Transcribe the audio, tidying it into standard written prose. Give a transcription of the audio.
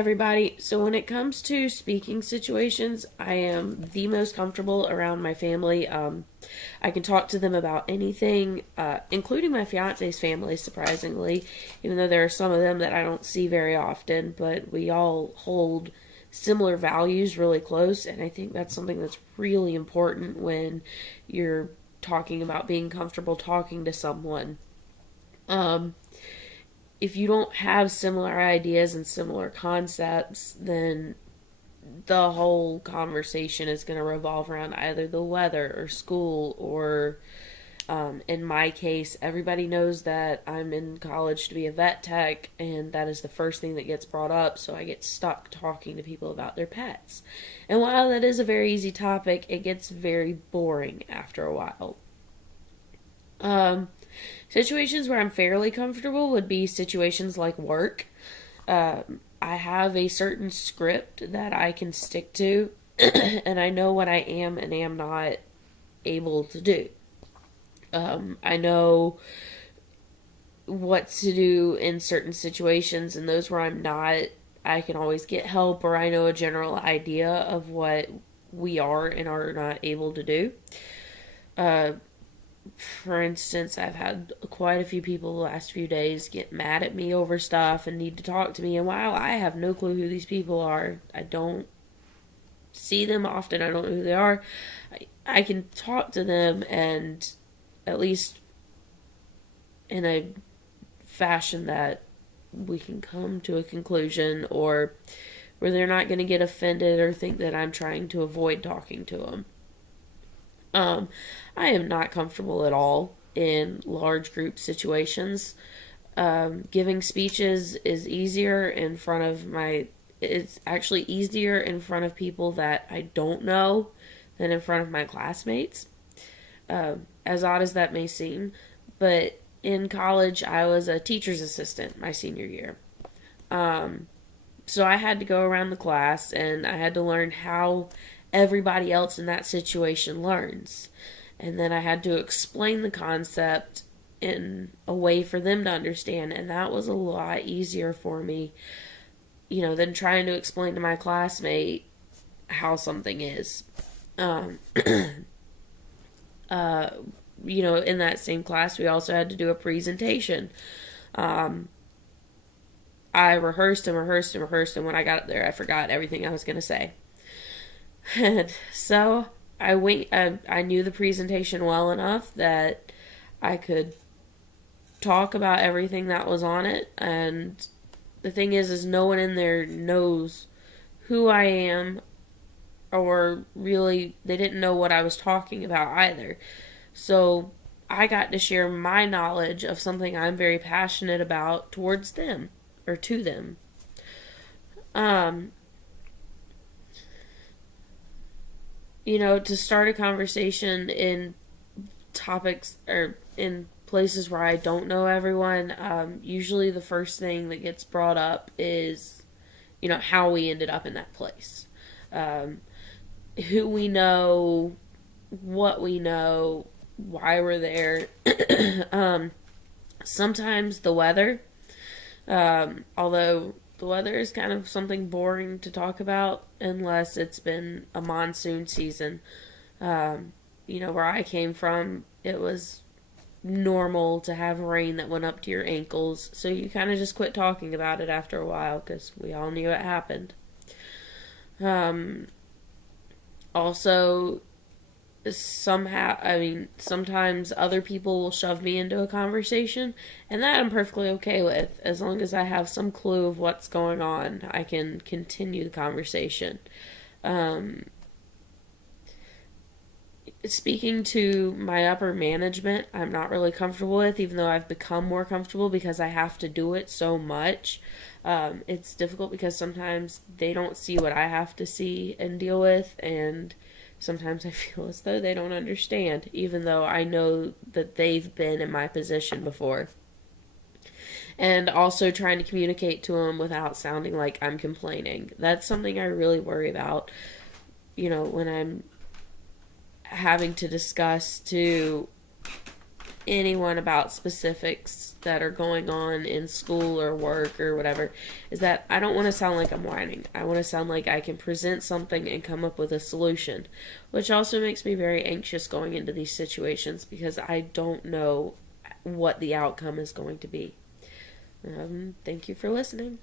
everybody. So, when it comes to speaking situations, I am the most comfortable around my family. I can talk to them about anything, including my fiance's family, surprisingly, even though there are some of them that I don't see very often, but we all hold similar values really close, and I think that's something that's really important when you're talking about being comfortable talking to someone. Um, if you don't have similar ideas and similar concepts, then the whole conversation is going to revolve around either the weather or school or, in my case, everybody knows that I'm in college to be a vet tech, and that is the first thing that gets brought up, so I get stuck talking to people about their pets. And while that is a very easy topic, it gets very boring after a while. Um, Situations where I'm fairly comfortable would be situations like work. I have a certain script that I can stick to, and I know what I am and am not able to do. I know what to do in certain situations, and those where I'm not, I can always get help, or I know a general idea of what we are and are not able to do. Uh, for instance, I've had quite a few people the last few days get mad at me over stuff and need to talk to me. And while I have no clue who these people are, I don't see them often, I don't know who they are, I can talk to them and at least in a fashion that we can come to a conclusion or where they're not going to get offended or think that I'm trying to avoid talking to them. Um, I am not comfortable at all in large group situations. Giving speeches is easier in front of my. It's actually easier in front of people that I don't know than in front of my classmates. As odd as that may seem, but in college I was a teacher's assistant my senior year. Um, so I had to go around the class and I had to learn how everybody else in that situation learns. And then I had to explain the concept in a way for them to understand. And that was a lot easier for me, than trying to explain to my classmate how something is. Um, uh, in that same class, we also had to do a presentation. Um, I rehearsed and rehearsed and rehearsed, and when I got up there, I forgot everything I was going to say. And so I knew the presentation well enough that I could talk about everything that was on it. And the thing is no one in there knows who I am, or really, they didn't know what I was talking about either. So I got to share my knowledge of something I'm very passionate about towards them, or to them. Um, to start a conversation in topics or in places where I don't know everyone, usually the first thing that gets brought up is, how we ended up in that place. Um, who we know, what we know, why we're there. um, Sometimes the weather, although the weather is kind of something boring to talk about unless it's been a monsoon season. Where I came from, it was normal to have rain that went up to your ankles, so you kind of just quit talking about it after a while because we all knew it happened. Um, Also, sometimes other people will shove me into a conversation, and that I'm perfectly okay with. As long as I have some clue of what's going on, I can continue the conversation. Um, Speaking to my upper management, I'm not really comfortable with, even though I've become more comfortable because I have to do it so much. It's difficult because sometimes they don't see what I have to see and deal with, and sometimes I feel as though they don't understand, even though I know that they've been in my position before. And also trying to communicate to them without sounding like I'm complaining. That's something I really worry about, when I'm having to discuss to anyone about specifics that are going on in school or work or whatever is that I don't want to sound like I'm whining. I want to sound like I can present something and come up with a solution, which also makes me very anxious going into these situations because I don't know what the outcome is going to be. Thank you for listening.